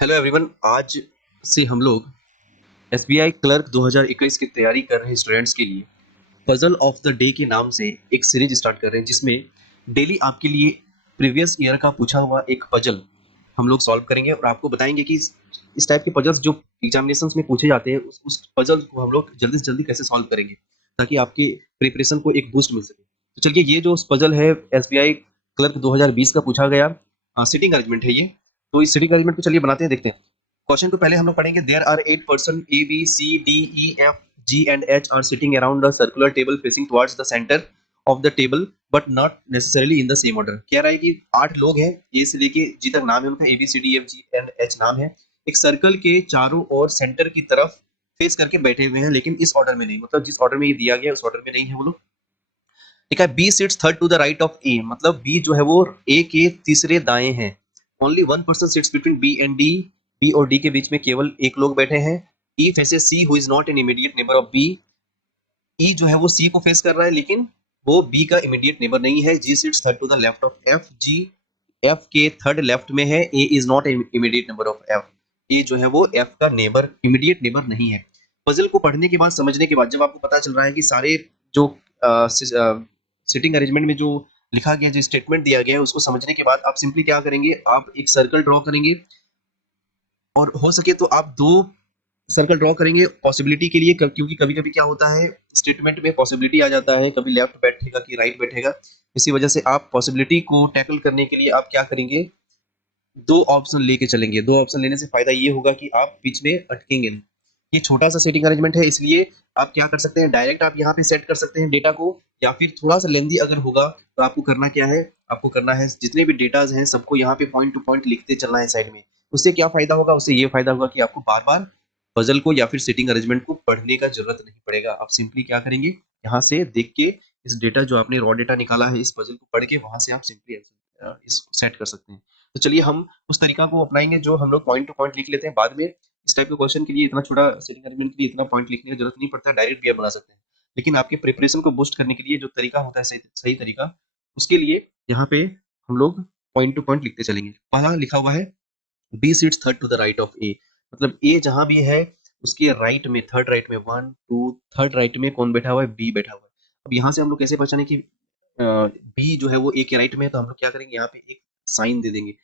Hello everyone. आज से हम लोग एसबीआई क्लर्क 2021 की तैयारी कर रहे स्टूडेंट्स के लिए पजल ऑफ द डे के नाम से एक सीरीज स्टार्ट कर रहे हैं, जिसमें डेली आपके लिए प्रीवियस ईयर का पूछा हुआ एक पजल हम लोग सॉल्व करेंगे और आपको बताएंगे कि इस टाइप के पजल्स जो एग्जामिनेशंस में पूछे जाते हैं उस पजल को हम लोग जल्दी से जल्दी कैसे सॉल्व करेंगे ताकि आपके प्रिपरेशन को एक बूस्ट मिल सके। तो चलिए, ये जो पजल है एसबीआई क्लर्क 2020 का पूछा गया सिटिंग अरेंजमेंट है ये। तो इस सिटिंग अरेंजमेंट को चलिए बनाते हैं, देखते हैं। क्वेश्चन को पहले हम लोग पढ़ेंगे। There are 8 person A B C D E F G and H are sitting around the circular table facing towards the centre of the table but not necessarily in the same order. कह रहा है कि 8 लोग हैं, ए से लेके जी तक नाम है उनका, A B C D F G and H नाम है। एक सर्कल के चारों ओर सेंटर की तरफ फेस करके बैठे हुए हैं, लेकिन इस ऑर्डर में नहीं, मतलब जिस ऑर्डर में ये दिया गया उस ऑर्डर में नहीं है वो लोग। ठीक है, B sits third to the right of A, मतलब बी जो है वो ए के तीसरे दाएं है। Only one person sits between B and D, B और डी के बीच में केवल एक लोग बैठे हैं। E faces C who is not an immediate neighbour of B, E जो है वो सी को फेस कर रहा है लेकिन वो बी का इमीडिएट नेबर नहीं है। G sits third to the left of F, G F के थर्ड लेफ्ट में है। A is not immediate neighbour of F, A जो है वो एफ का नेबर इमीडिएट नेबर नहीं है। पजल को पढ़ने के बाद, समझने के बाद, जब आपको पता चल रहा है कि सारे जो सिटिंग अरेंजमेंट में जो लिखा गया, जो स्टेटमेंट दिया गया है, उसको समझने के बाद आप सिंपली क्या करेंगे, आप एक सर्कल ड्रॉ करेंगे और हो सके तो आप दो सर्कल ड्रॉ करेंगे पॉसिबिलिटी के लिए, क्योंकि कभी कभी क्या होता है स्टेटमेंट में पॉसिबिलिटी आ जाता है, कभी लेफ्ट बैठेगा कि राइट बैठेगा। इसी वजह से आप पॉसिबिलिटी को टैकल करने के लिए आप क्या करेंगे, दो ऑप्शन लेके चलेंगे। दो ऑप्शन लेने से फायदा ये होगा कि आप बीच में अटकेंगे नहीं। ये छोटा सा सेटिंग अरेंजमेंट है, इसलिए आप क्या कर सकते हैं, डायरेक्ट आप यहाँ पे सेट कर सकते हैं डेटा को, या फिर थोड़ा सा लेंदी अगर होगा तो आपको करना क्या है, आपको करना है जितने भी डेटाज हैं सबको यहाँ पे पॉइंट टू पॉइंट लिखते चलना है साइड में। उससे क्या फायदा होगा, उससे ये फायदा होगा कि आपको बार बार पजल को या फिर सेटिंग अरेंजमेंट को पढ़ने का जरूरत नहीं पड़ेगा। आप सिंपली क्या करेंगे, यहाँ से देख के इस डेटा जो आपने रॉ डेटा निकाला है इस पजल को पढ़ के वहां से आप सिंपली इसको सेट कर सकते हैं। तो चलिए हम उस तरीका को अपनाएंगे जो हम लोग पॉइंट टू पॉइंट लिख लेते हैं। बाद में इस टाइप के क्वेश्चन के लिए इतना छोटा सेटिंग अरेंजमेंट के लिए इतना पॉइंट लिखने की जरूरत नहीं पड़ता, डायरेक्ट भी आप बना सकते हैं। लेकिन आपके प्रिपरेशन को बूस्ट करने के लिए जो तरीका होता है सही सही तरीका, उसके लिए यहाँ पे हम लोग पॉइंट टू पॉइंट लिखते चलेंगे। पहला लिखा हुआ है B seats third to the right of A, मतलब ए जहां भी है उसके राइट में, थर्ड राइट में, वन टू थर्ड राइट में कौन बैठा हुआ है, बी बैठा हुआ है। अब यहाँ से हम लोग कैसे पहचाने कि बी जो है वो ए के राइट में है, तो हम लोग क्या करेंगे, यहाँ पे एक साइन दे देंगे।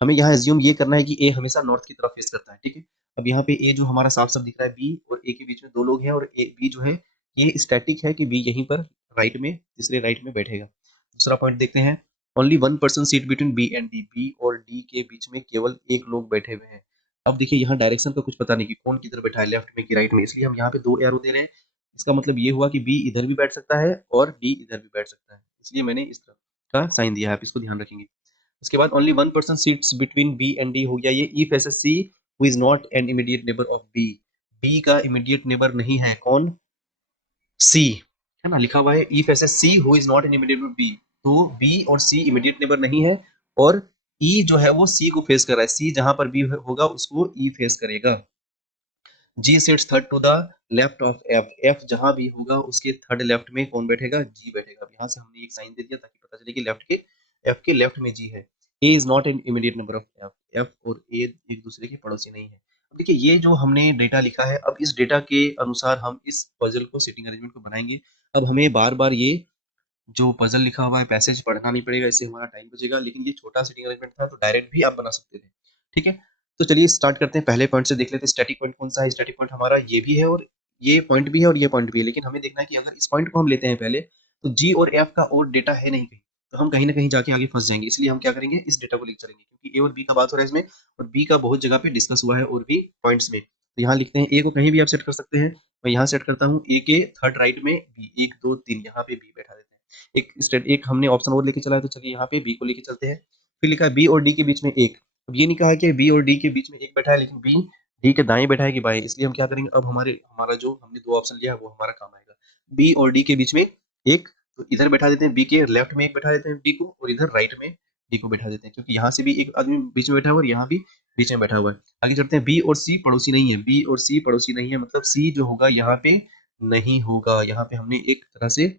हमें यहाँ एज्यूम ये करना है कि ए हमेशा नॉर्थ की तरफ फेस करता है, ठीक है। अब यहाँ पे ए जो हमारा साफ साफ दिख रहा है, बी और ए के बीच में दो लोग हैं, और ए बी जो है ये स्टैटिक है कि बी यहीं पर राइट में, तीसरे राइट में बैठेगा। दूसरा पॉइंट देखते हैं, only one person seat between B and D, B और डी के बीच में केवल एक लोग बैठे हुए हैं। अब देखिए यहाँ डायरेक्शन का कुछ पता नहीं कि कौन किधर बैठा है, लेफ्ट में कि राइट में, इसलिए हम यहाँ पे दो एरो दे रहे हैं। इसका मतलब ये हुआ कि बी इधर भी बैठ सकता है और डी इधर भी बैठ सकता है, इसलिए मैंने इस तरह का साइन दिया है, आप इसको ध्यान रखेंगे। उसके बाद only one person seats between B and D हो गया ये। E faces C who is not an immediate neighbour of B, B का इमीडिएट नेबर नहीं है कौन, सी, है ना, लिखा हुआ है E faces C who is not an immediate neighbour B, तो बी और सी इमीडिएट नेबर नहीं है। और ई जो है वो सी को फेस कर रहा है, सी जहां पर बी होगा उसको ई फेस करेगा। G sits third to the left of F, F जहां भी होगा उसके थर्ड लेफ्ट में कौन बैठेगा, जी बैठेगा। अब यहाँ से हमने एक साइन दे दिया ताकि पता चले कि लेफ्ट के, एफ के लेफ्ट में जी है। A is not an immediate number of F, F और ए एक दूसरे के पड़ोसी नहीं है। अब देखिए ये जो हमने डेटा लिखा है, अब इस डेटा के अनुसार हम इस पजल को, सिटिंग अरेंजमेंट को बनाएंगे। अब हमें बार बार ये जो पजल लिखा हुआ है पैसेज पढ़ना नहीं पड़ेगा, इससे हमारा टाइम बचेगा। लेकिन ये छोटा सिटिंग अरेंजमेंट था तो डायरेक्ट भी आप बना सकते थे, ठीक है। तो चलिए स्टार्ट करते हैं, पहले पॉइंट से देख लेते हैं। स्टैटिक पॉइंट कौन सा है, स्टैटिक पॉइंट हमारा ये भी है और ये पॉइंट भी है और ये पॉइंट भी है। लेकिन हमें देखना है कि अगर इस पॉइंट को हम लेते हैं पहले, तो जी और एफ का और डेटा है नहीं कहीं, तो हम कहीं ना कहीं जाके आगे फंस जाएंगे। इसलिए हम क्या करेंगे, इस डेटा को लिख चलेंगे, क्योंकि ए और बी का बात हो रहा है इसमें, और बी का बहुत जगह पे डिस्कस हुआ है और भी पॉइंट्स में। तो यहाँ लिखते हैं, ए को कहीं भी आप सेट कर सकते हैं। मैं यहाँ सेट करता हूँ, ए के थर्ड राइट में बी, एक दो तीन, यहाँ पे बी बैठा देते हैं। एक हमने ऑप्शन और लेके चला है, तो चलिए यहाँ पे बी को लेके चलते हैं। फिर लिखा है बी और डी के बीच में एक। अब ये नहीं कहा कि बी और डी के बीच में एक बैठा है, लेकिन बी डी के दाएं बैठा है कि बाएं, इसलिए हम क्या करेंगे, अब हमारा जो हमने दो ऑप्शन लिया है वो हमारा काम आएगा। बी और डी के बीच में एक, तो इधर बैठा देते हैं, बी के लेफ्ट में एक बैठा देते हैं डी को, और इधर राइट में डी को बैठा देते हैं, क्योंकि यहाँ से भी एक आदमी बीच में बैठा हुआ है और यहाँ भी बीच में बैठा हुआ है। आगे चलते हैं, बी और सी पड़ोसी नहीं है, बी और सी पड़ोसी नहीं है, मतलब सी जो होगा यहाँ पे नहीं होगा। यहाँ पे हमने एक तरह से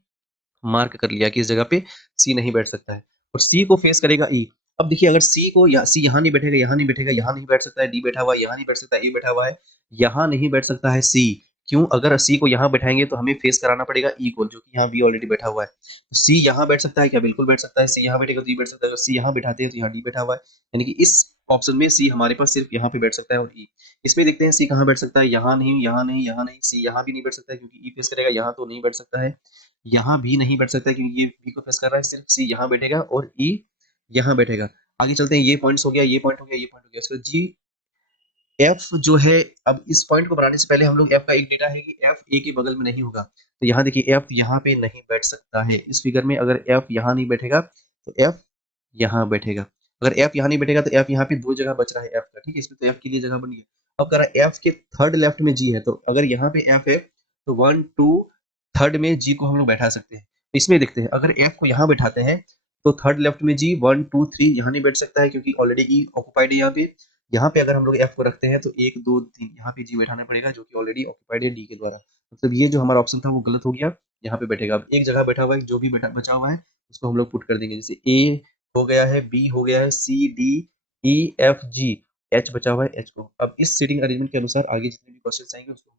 मार्क कर लिया कि इस जगह पे सी नहीं बैठ सकता है, और सी को फेस करेगा ई। अब देखिए अगर सी को या सी यहाँ नहीं बैठेगा, यहाँ नहीं बैठेगा, यहाँ नहीं बैठ सकता है, डी बैठा हुआ है, यहाँ नहीं बैठ सकता, ए बैठा हुआ है, यहाँ नहीं बैठ सकता है सी। क्यों? अगर सी को यहाँ बैठाएंगे तो हमें फेस कराना पड़ेगा ई को, जो कि यहाँ बी ऑलरेडी बैठा हुआ है। तो सी यहाँ बैठ सकता है क्या? बिल्कुल बैठ सकता है। सी यहाँ बैठेगा तो ई बैठ सकता है। अगर सी यहाँ बैठाते हैं तो यहाँ डी बैठा हुआ है। यानी कि इस ऑप्शन में सी हमारे पास सिर्फ यहाँ पे बैठ सकता है और ई। इसमें देखते हैं सी कहाँ बैठ सकता है। यहाँ नहीं, यहाँ नहीं, यहाँ नहीं, सी यहाँ भी नहीं बैठ सकता है क्योंकि ई फेस करेगा। यहाँ तो नहीं बैठ सकता है, यहाँ भी नहीं बैठ सकता है क्योंकि ये बी को फेस कर रहा है। सिर्फ सी यहाँ बैठेगा और ई यहाँ बैठेगा। आगे चलते हैं। ये पॉइंट्स हो गया, ये पॉइंट हो गया, ये पॉइंट हो गया। इसका जी एफ जो है, अब इस पॉइंट को बनाने से पहले हम लोग एफ का एक डेटा है कि एफ ए के बगल में नहीं होगा। तो यहाँ देखिए एफ यहाँ पे नहीं बैठ सकता है। इस फिगर में अगर एफ यहाँ नहीं बैठेगा तो एफ यहाँ बैठेगा। अगर एफ यहाँ नहीं बैठेगा तो एफ यहाँ पे दो जगह बच रहा है एफ का, ठीक है। इसमें तो एफ के लिए जगह बन गया। अब कह रहा है एफ के थर्ड लेफ्ट में जी है, तो अगर यहाँ पे एफ है तो 1 2 थर्ड में जी को हम लोग बैठा सकते हैं। इसमें देखते हैं अगर एफ को यहाँ बैठाते हैं तो थर्ड लेफ्ट में जी 1 2 3 यहाँ नहीं बैठ सकता है क्योंकि ऑलरेडी ई ऑक्युपाइड है यहाँ पे। यहाँ पे अगर हम लोग एफ को रखते हैं तो 1 2 3 यहाँ पे जी बैठाना पड़ेगा जो कि ऑलरेडी ऑक्युपाइड है डी के द्वारा। मतलब ये जो हमारा ऑप्शन था वो गलत हो गया। यहाँ पे बैठेगा। अब एक जगह बैठा हुआ है, जो भी बचा हुआ है उसको हम लोग पुट कर देंगे। जैसे ए हो गया है, बी हो गया है, C D E F G, H बचा हुआ है, एच को। अब इस सीटिंग अरेंजमेंट के अनुसार आगे जितने भी क्वेश्चन आएंगे उसको